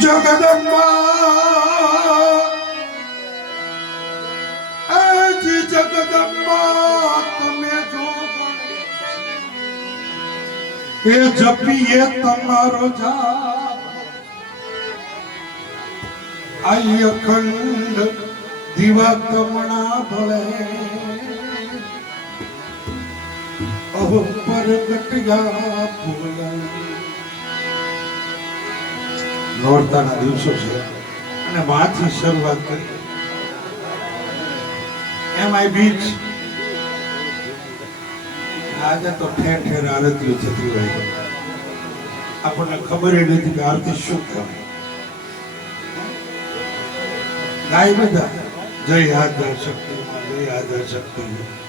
જગદંબા એજી જગદંબા તમે જો એ જપીએ તમારો જાપ આઈ અખંડ દીવા કમણા ભળે અહો પરગટયા ભૂલા નોરતાના દિવસો છે અને માથી શરૂઆત કરી એમાંય બીચ આજે તો ઠેર ઠેર આરતીઓ થતી હોય આપણને ખબર એ નથી કે આરતી શું કહેવાય ગાય બધા જય આધાર શક્તિ જય આધાર શક્તિ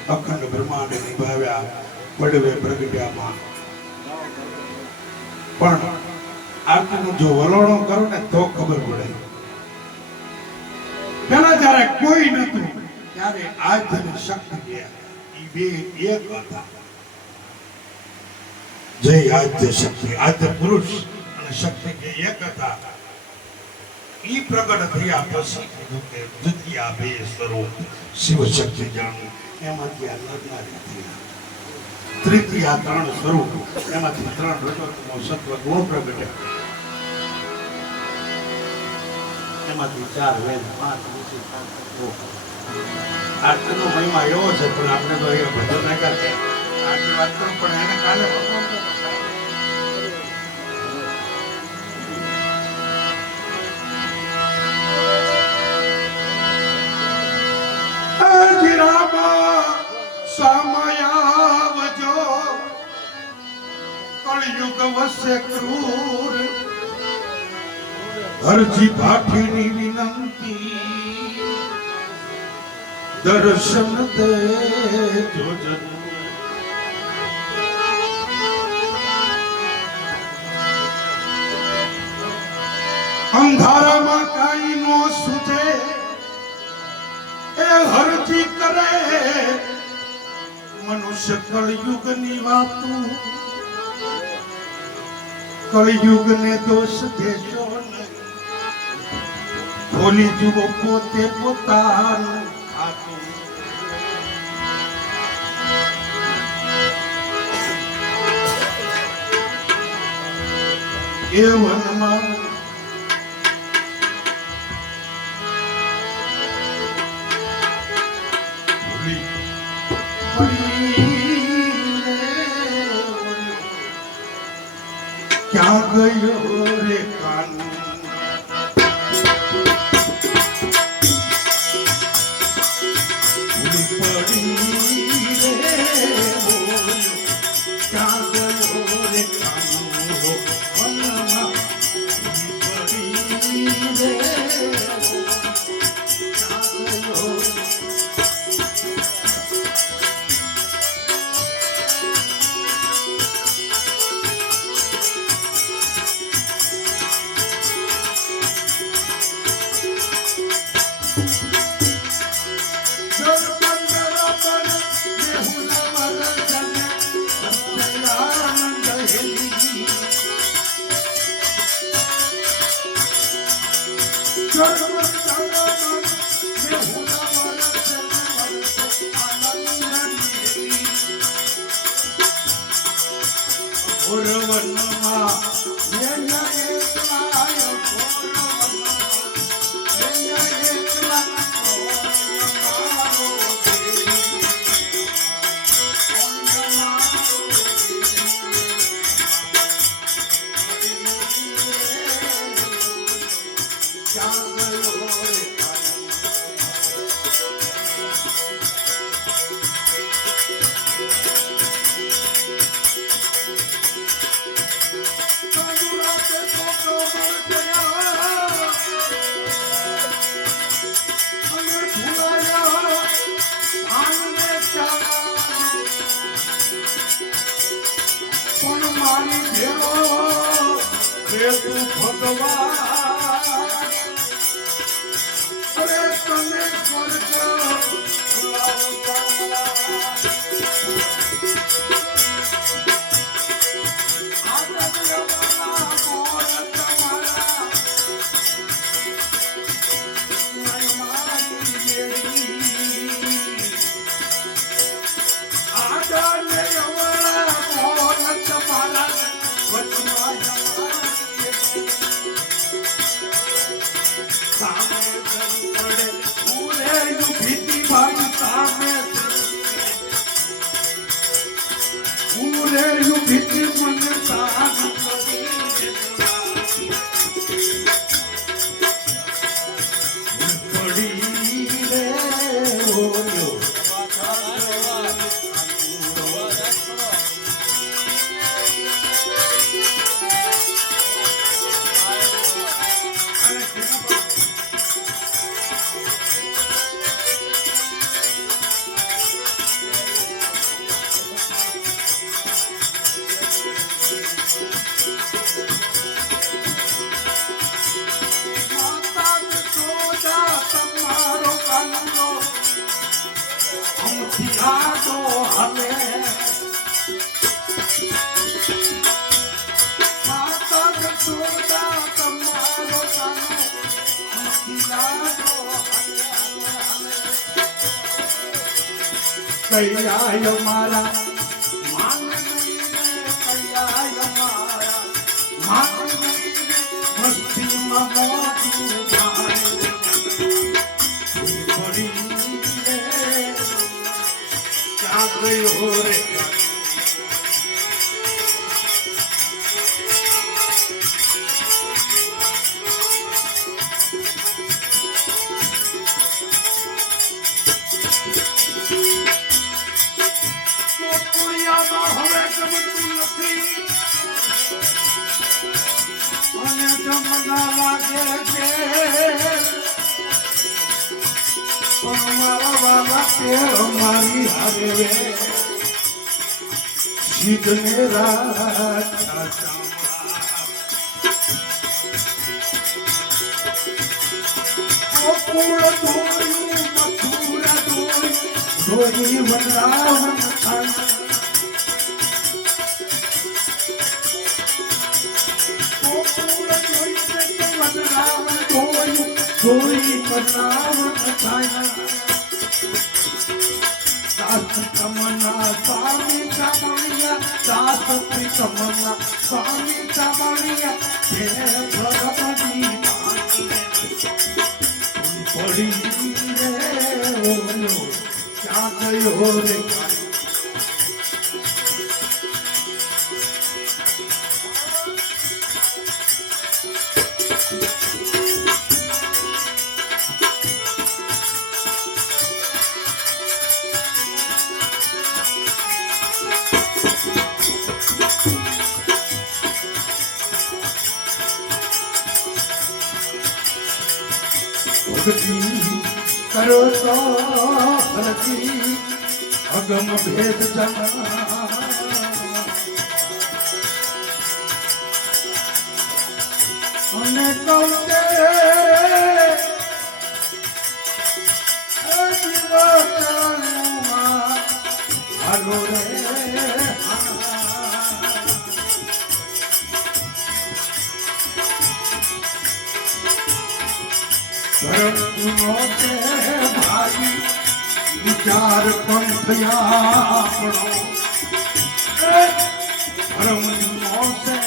અખંડ બ્રહ્માંડ નિભાવ્યા પડવે પ્રગટ્યામાં પણ આરતીનું જો વલોણો કરો ને તો ખબર પડે પેલા જયારે કોઈ નતું ત્યારે આદ્ય અને શક્તિ એ બે એક હતા જય આદ્ય શક્તિ આદ્ય પુરુષ અને શક્તિ કે એક હતા ઈ પ્રગટ થયા પછી કીધું કે દ્વિતીયા બે સ્વરૂપ શિવ શક્તિ જાણવું એમાંથી આ નરનારી થયા તૃતીયા ત્રણ સ્વરૂપ એમાંથી ત્રણ રજોતમો સત્વ ગુણ પ્રગટ્યા એમાંથી ચાર વેદ પાંચ ઋષિ આરતીનો મહિમા એવો છે પણ આપણે તો એ ભજન ના કરતા આરતી વાત કરું પણ એને કાલે સમયાવજો કળયુગ વસે ક્રૂર હરજી ભાટીની વિનંતી દર્શન દેજો જન અંધારામાં કાઈ નો સુજે એ હરજી કરે મનુષ્ય કળયુગ ની વાતું કળયુગ ને દોષ દેજો નહીં ભોલી જુઓ પોતે પોતાનું ખાતું એ વનમાં ક્યાં ગયો રે કાનૂન કૈયાય મારા માન કૈયાય મારા માન મસ્તીમાં મોજું પડી ક્યાં ગયો રે હવે ગમતું નથી અને ગમના લાગે છે પણ મારા વાલા તે મારી હારે રે શીતને રાજા ગોકુળ દોર્યું મથુરા દોરી વનરાવન થાય જોઈ બનાવન થાય દાસ તમના સ્વામી ચામણિયા દાસ તમના સ્વામી ચામણિયા હે ભગવતી પડી રે ઓલો ક્યાં ગયો રે ભક્તિ કરો તો ભક્તિ અગમ ભેદ જના અને કૌતે જીવનમાં હાલો રે ધર્મનો છે ભાઈ વિચાર પંથયા આપણો ધર્મનો છે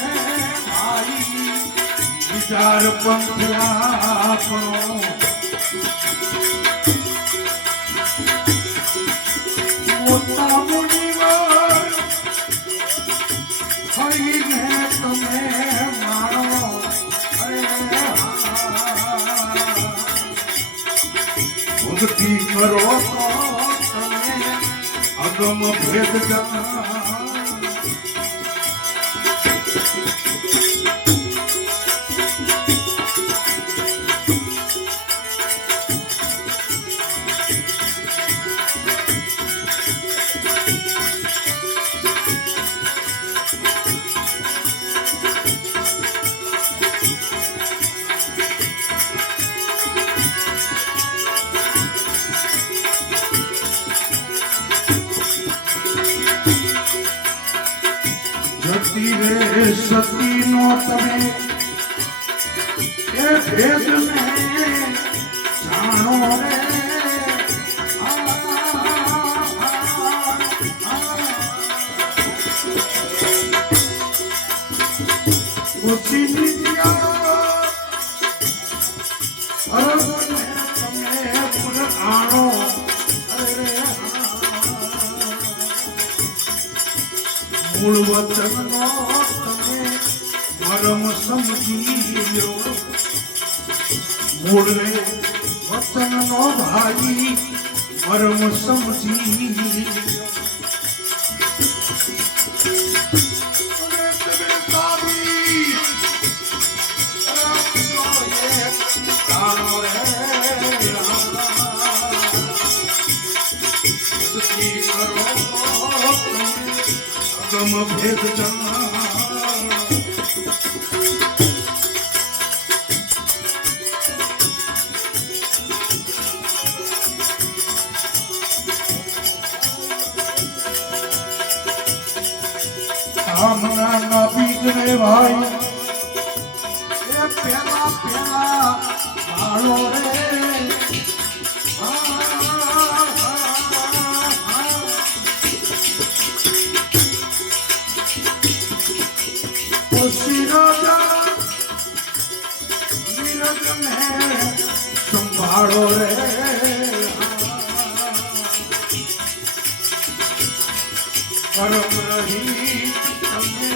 ભાઈ વિચાર પંથયા આપણો મોટા મુનિવર હઈને તમે માણો ભક્તિ કરો તો તમે અગમ ભેદ જના જતી રે સતી નો તમે એ ભેદ ને જાણો રે ખુશી નીતિયા તમે આણો મૂળ વચનનો તમે મરમ સમજી લો મૂળ વચનનો ભાઈ મરમ સમજી ભેદ જના કામના ના બીજ રે ભાઈ એ પેલા પેલા ભાળો રે નીરજને સંભાળો રે પરમ રહી તમે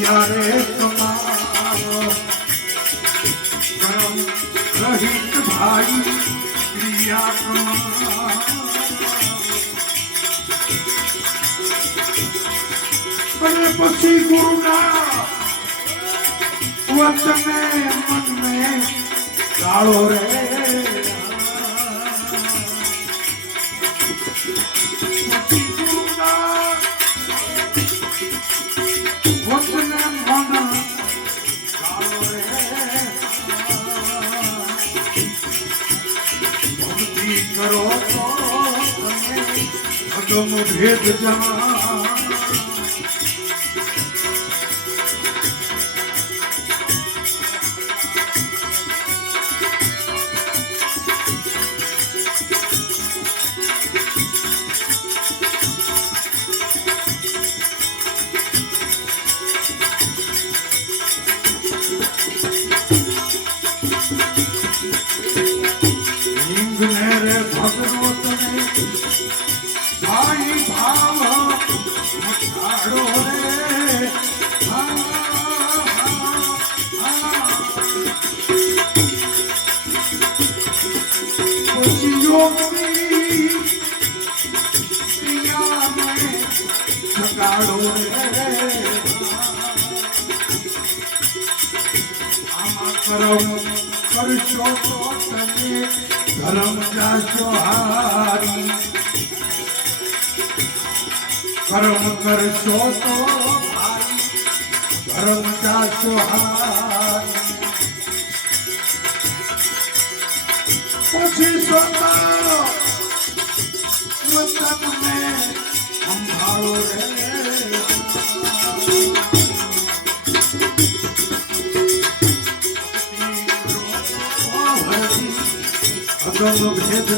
યારે તમારો પરમ રહિત ભાઈ ક્રિયા તમારો અને પછી ગુરુના વચને મનને ગાળો રે પછી ગુરુના વચને મન ગાળો રે ભક્તિ કરો તો તમે અગમ ભેદ જાણ રે ભગવો તને ભાઈ ભાવ મટાડો રે પછી યોગની પ્રિયાને જગાડો રે આમાં કરમ કરશો તો તમે ધર્મ જાશો હારી કર્મ કરશો તો ભાઈ ધર્મ જાશો હારી પછી સોતા વતનને સંભાળો રે અગમ ભેદ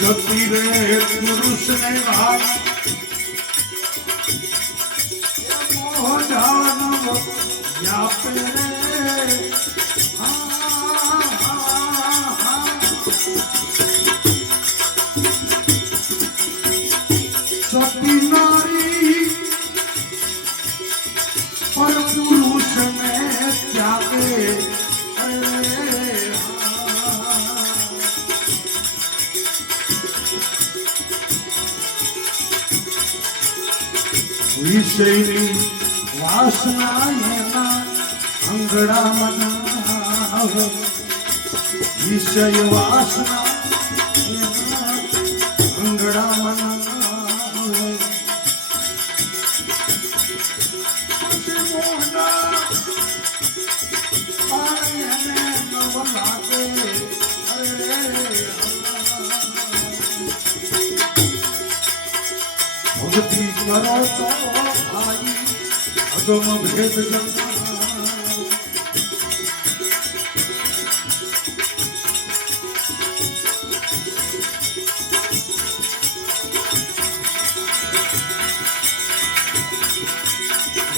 જતી રે પુરુષને ભાઈ મોહ જાનવ વ્યાપે રે સતી નારી પર પુરુષ ને ત્યાગે વિષયની વાસના એના અંગડા મનાવ વિષય વાસના એના અંગડા મનાવ ભક્તિ કરો તો ભાઈ અગમ ભેદ જમાવો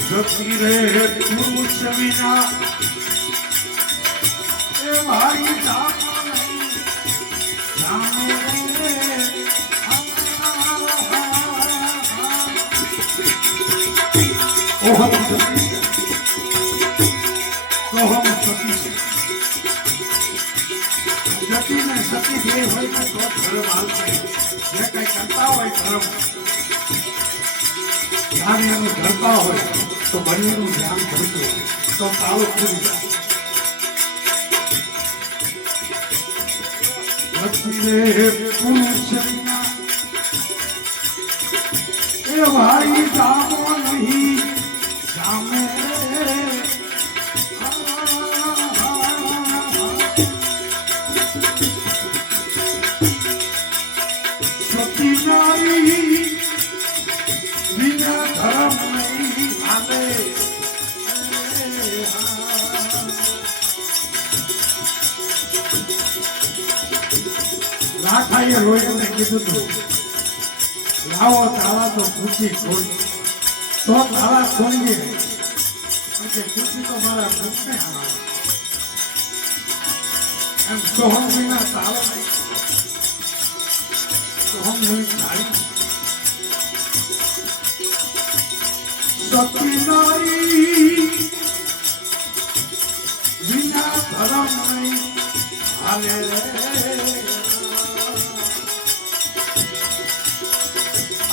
જતી રે પુરુષ વિના એ ભાઈ જામે રે ઓહમ સતી ઓહમ સતી જતી ને સતી બે હોય ને તો ધર્મ હાલશે જે કઈ કરતા હોય ધર્મ ધ્યાન એનું ધરતા હોય તો બંનેનું ધ્યાન ધરતું હોય તો તાળો ખુલી જાય રે પુરુષ એ ભાઈ જામો નહીં જામે સતી નારી વિના ધર્મ નહીં હાલે લાખાએ રોયને કીધું તું લાવો તાળા તો ખુશી ખોલ તો તાળા ખોલીએ કે ખુશી તો મારા મુખને આવે એમ સોહમ વિના તાળો નહીં સોહમ નહીં તાળી સતી નારી વિના ધરમ નહીં હાલે રે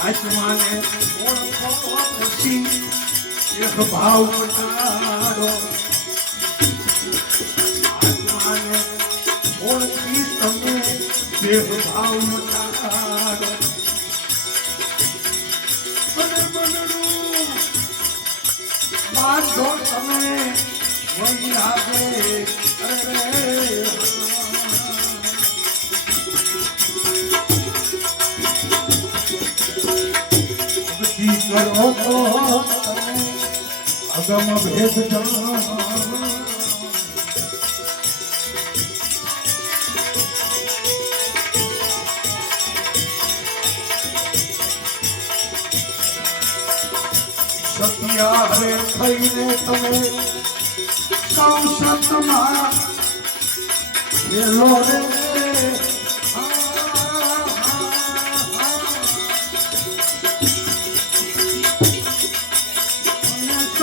આત્માને ઓળખો પછી એક ભાવ મટાડો આત્માને ઓળખી તમે દેહ ભાવ મટાડો મને મનનું બાંધો તમે વહી આવે અરે કરો તો તમે અગમ ભેદ સત્યા હરે થઈને તમે સંસદમાં એલો રે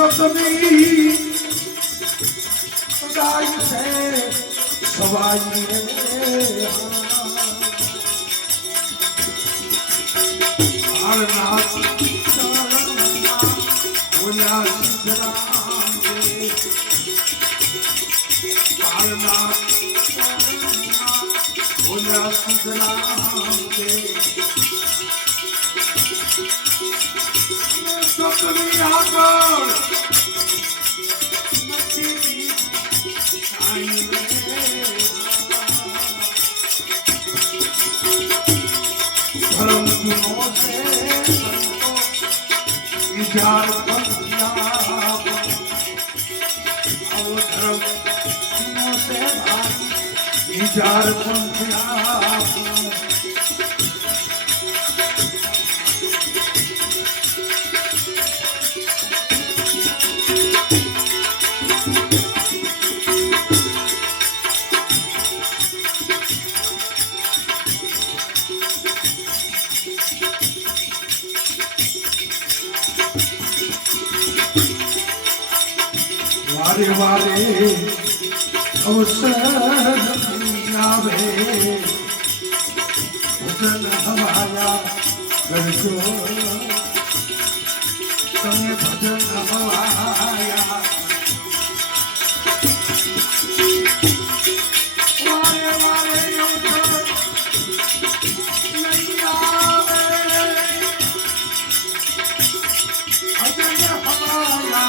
સતની સદાય છે સવાઈ રે આળના બોલ્યા સિદ્ધરામ રે આળના બોલ્યા સિદ્ધરામ રે સતની આગળ ધર્મ ગુનો છે વિચાર ધર્મ ગુનો છે વિચાર વારે વારે અવસર આવે ભજન હવાયા કરજો તમે ભજન હવાયા વારે વારે અવસર નહીં આવે ભજન હવાયા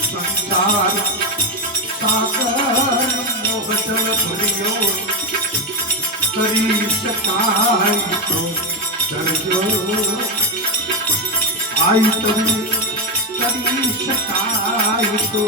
સંસાર સાગર મોહજલ ભર્યો કરી શકાય તો કરજો આઈ તમે કરી શકાય તો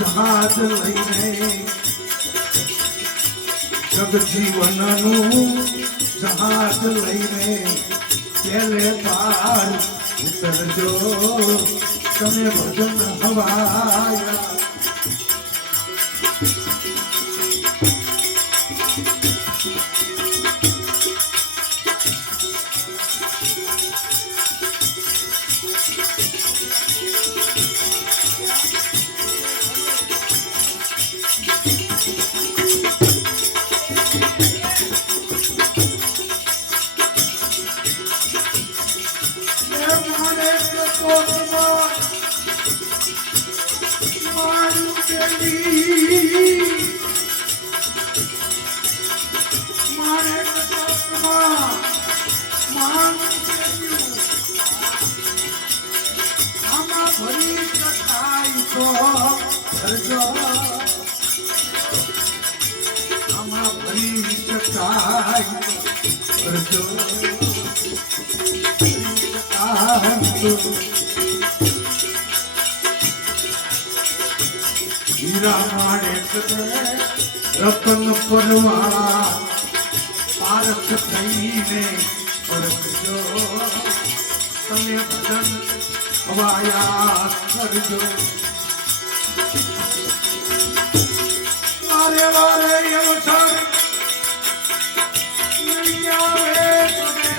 જહાજ લઈને જગજીવનનું જહાજ લઈને પેલે પાર ઉતરજો તમે ભજન હવાયા કોટમાં મારું દેવી મારે કોટમાં મારું દેવી આમાં ભરી શકાય તો ભરજો આમાં ભરી શકાય ભરજો હીરા માણેક રતન પરવાળા પારખ થઈને પરખજો તમે ભજન હવાયા કરજો વારે વારે અવસર નહીં આવે તમે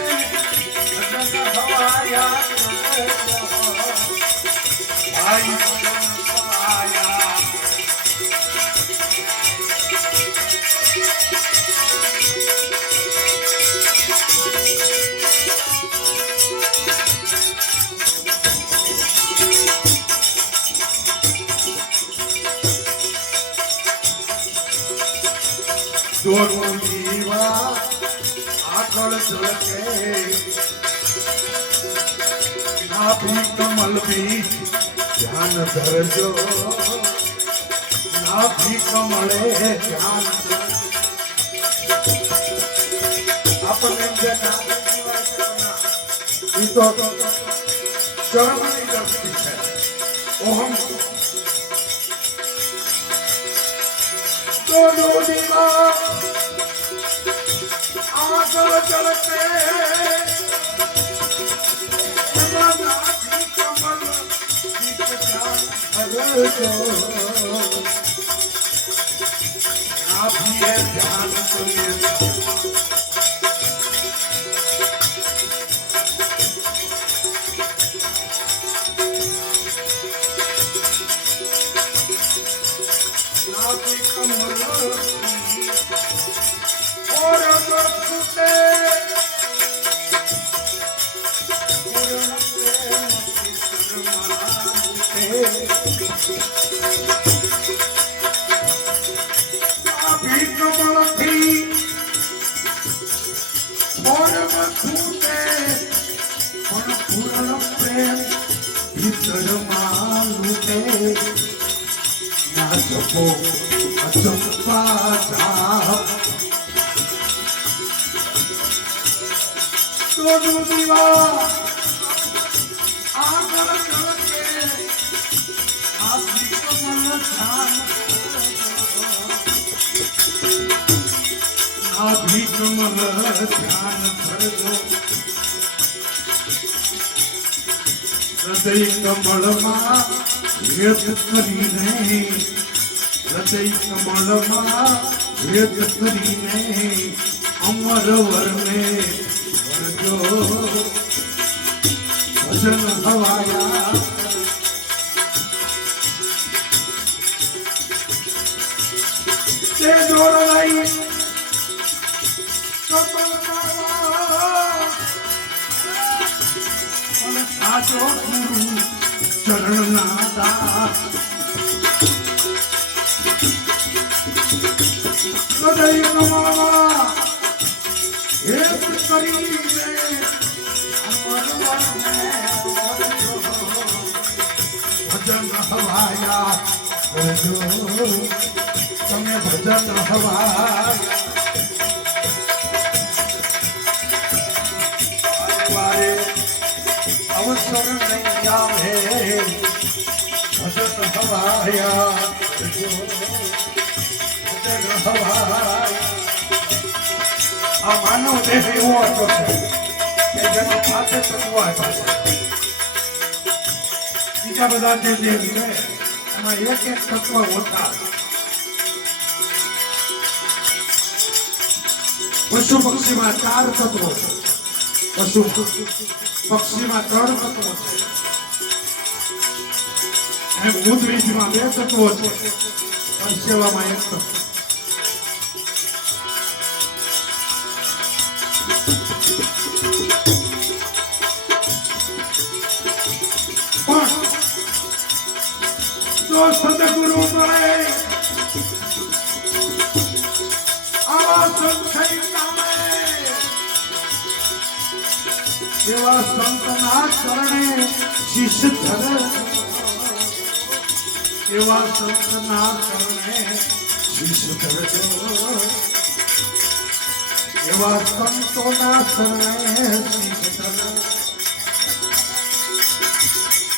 ભજન હવાયા કરજો ભાઈ ભજન હવાયા દોડું જીવા આગળ ઝળકે નાભી કમલ બી ધ્યાન ધરજો નાભી કમળે ધ્યાન આપણને જે નાભી જીવા છે એ તો ચરમની દ્રષ્ટિ છે ઓહમ દોડું જીવા આગળ ઝળકે નાભી કમલ બી ધ્યાન ધરજો નાભીએ ધ્યાન કરીએ નાભી કમલ और फूटे पूर्ण प्रेम की शर्माते नाभि कमल थी और फूटे और पूर्ण प्रेम भीतर मालूटे ना सको अचंपा था દોડું દીવા આગળ ઝળકે નાભી કમલ ધ્યાન નાભી કમલ ધ્યાન ધરજો હૃદય કમળમાં ભેદ કરીને હૃદય કમળમાં ભેદ કરીને અમર વરને ભજન હવાયા તે જોર લઈ કપલ અને સાચો ગુરુ ચરણ ના દાસ હૃદય કમળમાં એક કરીને ભજન હવાયા કરજો તમે ભજન હવાયા વારે અવસર નહીં આવે ભજન હવાયા કરજો ભજન હવાયા આ માનવ દેહ એવો હતો કે જેનો પાસે તત્વ આપ્યા છે બીજા બધા જે દેહ છે એમાં એક એક તત્વ ઓછા પશુ પક્ષીમાં 4 તત્વો છે પશુ પક્ષીમાં 3 તત્વો છે એમ ઉદ્વીજમાં 2 તત્વો છે પણ સેવામાં 1 તત્વ જો સદગુરુ મળે આવા સંત નામે એવા સંતના ચરણે શીશ ધરે એવા સંતના ચરણે શીશ ધરજો એવા સંતોના શરણે શીશ ધરે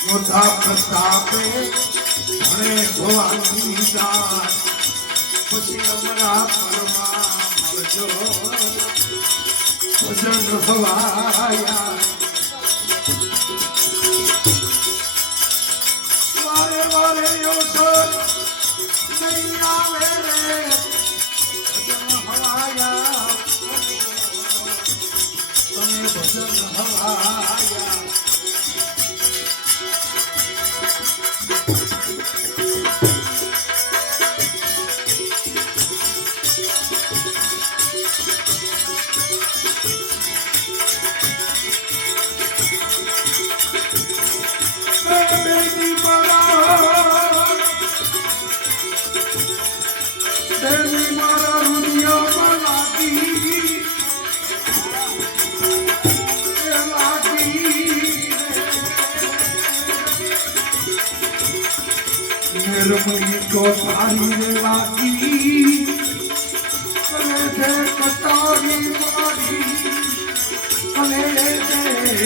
મોટા પ્રતાપે ભણે ભવાની દાસ પછી અમારા પરમાં મળજો ભજન હવાયા વારે વારે યોસર નહીં આવે રે ભજન હવાયા તમે ભજન હવાયા રમણી તો તારી લાગી કરે છે કટારી મારી કરે છે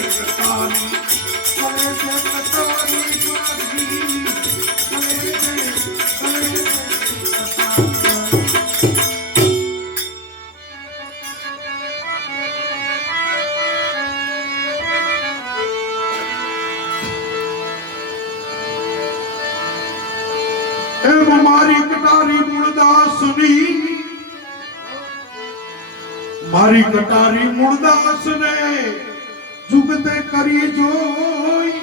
કટારી કરે છે કટારી મારી કરે છે કટારી મારી કટારી મૂળદાસની મારી કટારી મૂળદાસને જુગતે કરી જોઈ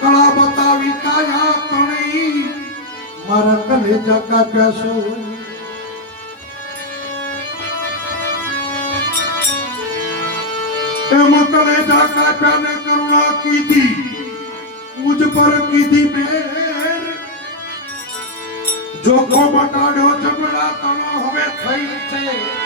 કળા બતાવી કાયા કણી મારા કલેજા કાપ્યા છો એમ કલેજા કાપ્યા ને કરુણા કીધી મુझ પર કીધી મેર જોખો બટાડ્યો જમણા તણો હવે થઈ છે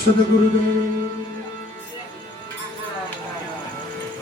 સદગુરુદેવ